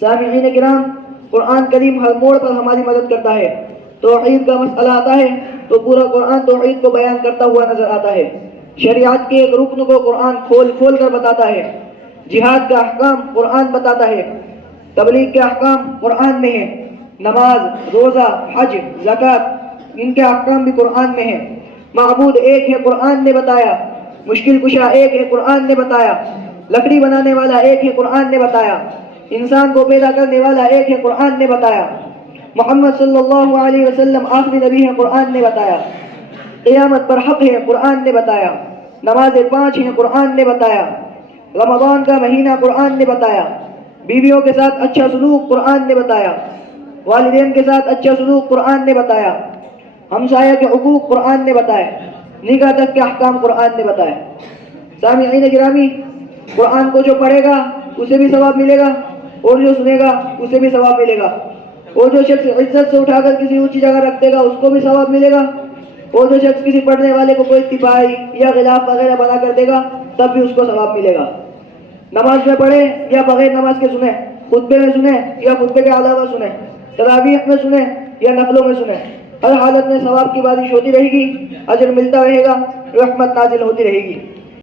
سامعین کرام، قرآن کریم ہر موڑ پر ہماری مدد کرتا ہے۔ توحید کا مسئلہ آتا ہے تو پورا قرآن توحید کو بیان کرتا ہوا نظر آتا ہے۔ شریعت کے ایک رکن کو قرآن کھول کھول کر بتاتا ہے۔ جہاد کا احکام قرآن بتاتا ہے۔ تبلیغ کے احکام قرآن میں ہیں۔ نماز، روزہ، حج، زکوٰۃ، ان کے احکام بھی قرآن میں ہیں۔ معبود ایک ہے، قرآن نے بتایا۔ مشکل کشا ایک ہے، قرآن نے بتایا۔ لکڑی بنانے والا ایک ہے، قرآن نے بتایا۔ انسان کو پیدا کرنے والا ایک ہے، قرآن نے بتایا۔ محمد صلی اللہ علیہ وسلم آخری نبی ہے، قرآن نے بتایا۔ قیامت پر حق ہے، قرآن نے بتایا۔ نمازیں 5 ہیں، قرآن نے بتایا۔ رمضان کا مہینہ قرآن نے بتایا۔ بیویوں کے ساتھ اچھا سلوک قرآن نے بتایا۔ والدین کے ساتھ اچھا سلوک قرآن نے بتایا۔ ہمسایہ کے حقوق قرآن نے بتائے۔ نکاح تک کے احکام قرآن نے بتائے۔ سامعین گرامی، قرآن کو جو پڑھے گا اسے بھی ثواب ملے گا، اور جو سنے گا اسے بھی ثواب ملے گا۔ اور جو شخص عزت سے اٹھا کر کسی اونچی جگہ رکھ دے گا اس کو بھی ثواب ملے گا، اور جو شخص کسی پڑھنے والے کو کوئی تپاہی یا غلاف وغیرہ بنا کر دے گا تب بھی اس کو ثواب ملے گا۔ نماز میں پڑھے یا بغیر نماز کے سنیں، خطبے میں سنیں یا خطبے کے علاوہ سنیں، تراویح میں سنیں یا نفلوں میں سنیں، ہر حالت میں ثواب کی بارش ہوتی رہے گی، اجر ملتا رہے گا، رحمت نازل ہوتی رہے گی۔